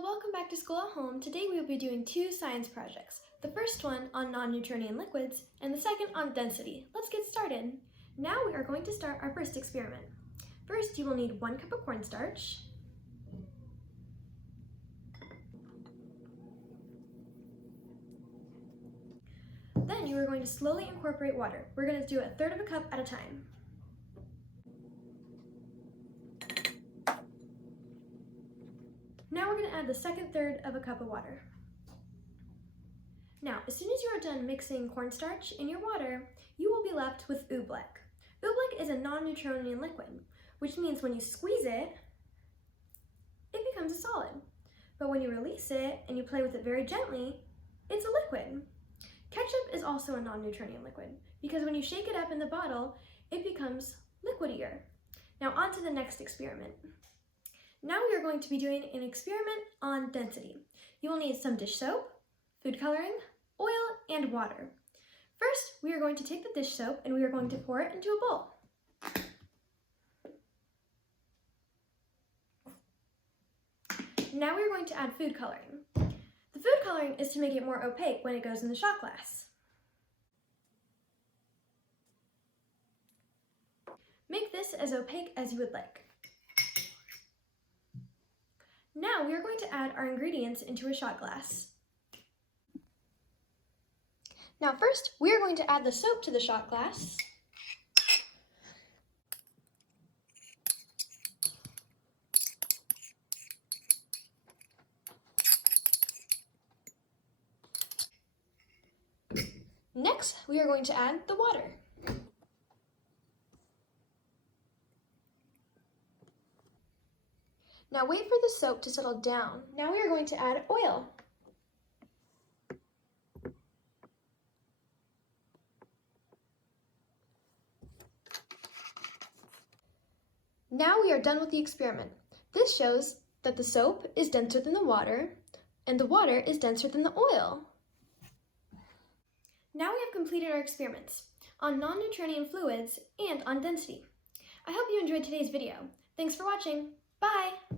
Hello, welcome back to School at Home. Today we will be doing two science projects. The first one on non-Newtonian liquids and the second on density. Let's get started. Now we are going to start our first experiment. First, you will need 1 cup of cornstarch, then you are going to slowly incorporate water. We're going to do it 1/3 of a cup at a time. Now we're going to add the second 1/3 of a cup of water. Now, as soon as you are done mixing cornstarch in your water, you will be left with oobleck. Oobleck is a non-Newtonian liquid, which means when you squeeze it, it becomes a solid. But when you release it and you play with it very gently, it's a liquid. Ketchup is also a non-Newtonian liquid because when you shake it up in the bottle, it becomes liquidier. Now on to the next experiment. Now we are going to be doing an experiment on density. You will need some dish soap, food coloring, oil, and water. First, we are going to take the dish soap and we are going to pour it into a bowl. Now we are going to add food coloring. The food coloring is to make it more opaque when it goes in the shot glass. Make this as opaque as you would like. Now we are going to add our ingredients into a shot glass. Now first, we are going to add the soap to the shot glass. Next, we are going to add the water. Now wait for the soap to settle down. Now we are going to add oil. Now we are done with the experiment. This shows that the soap is denser than the water, and the water is denser than the oil. Now we have completed our experiments on non-Newtonian fluids and on density. I hope you enjoyed today's video. Thanks for watching. Bye!